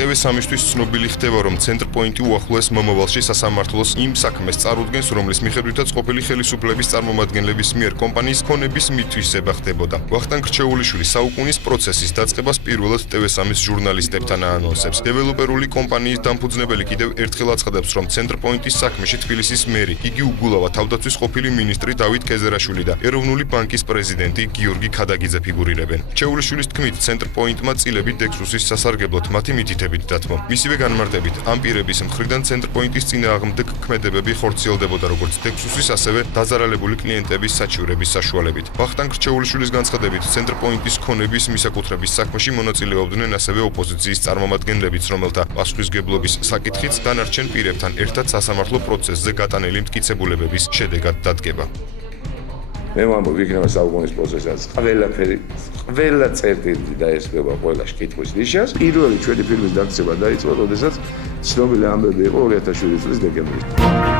TV3-ისთვის ცნობილი ხდება, რომ ცენტრპოინტი უახლოეს მომავალში სასამართლოს იმ საქმეს წარუდგენს, რომლის მიხედვითაც ყოფილი ხელისუფლების წარმომადგენლების მიერ კომპანიის ქონების მითვისება ხდებოდა. ვახტანგ რჩეულიშვილი საუკუნის პროცესის დაწყებას პირველად TV3-ის ჟურნალისტებთან აანონსებს. დეველოპერული კომპანიის დამფუძნებელი კიდევ ერთხელ აცხადებს, რომ ცენტრპოინტის საქმეში თბილისის მერი, იგი უგულავა თავდაცვის ყოფილი მინისტრი დავით კეზერაშვილი და ეროვნული ბანკის პრეზიდენტი გიორგი ქადაგიძე ფიგურირებენ. რჩეულიშვილის თქმით, ცენტრპოინტმა წილებით დექსუსის სასარგებლოდ მათი მითითებით დათმო. მისივე განმარტებით, ამ პირების მხრიდან ცენტრპოინტის წინააღმდეგ ქმედებები ხორციელდებოდა როგორც დექსუსის, ასევე დაზარალებული კლიენტების საჩივრების საშუალებით. ვახტანგ რჩეულიშვილის განცხადებით, ცენტრპოინტის ქონების მისაკუთრების საქმეში მონაწილეობდნენ ასევე ოპოზიციის წარმომადგენლებიც, რომელთა პასუხისმგებლობის საკითხიც დანარჩენ პირებთან ერთად სასამართლო პროცესზე გატანილი მტკიცებულებების შედეგად დადგება. მე ვამბობ, იქნება საუკუნის პროცესაც ყველაფერი, ყველა წერტილი დაესწრება ყველა შეკითხვის ნიშანს. პირველი ჩვენი ფილმის დაქცევა დაიწყო, როდესაც ცნობილი ამბები იყო 2007 წლის დეკემბერში.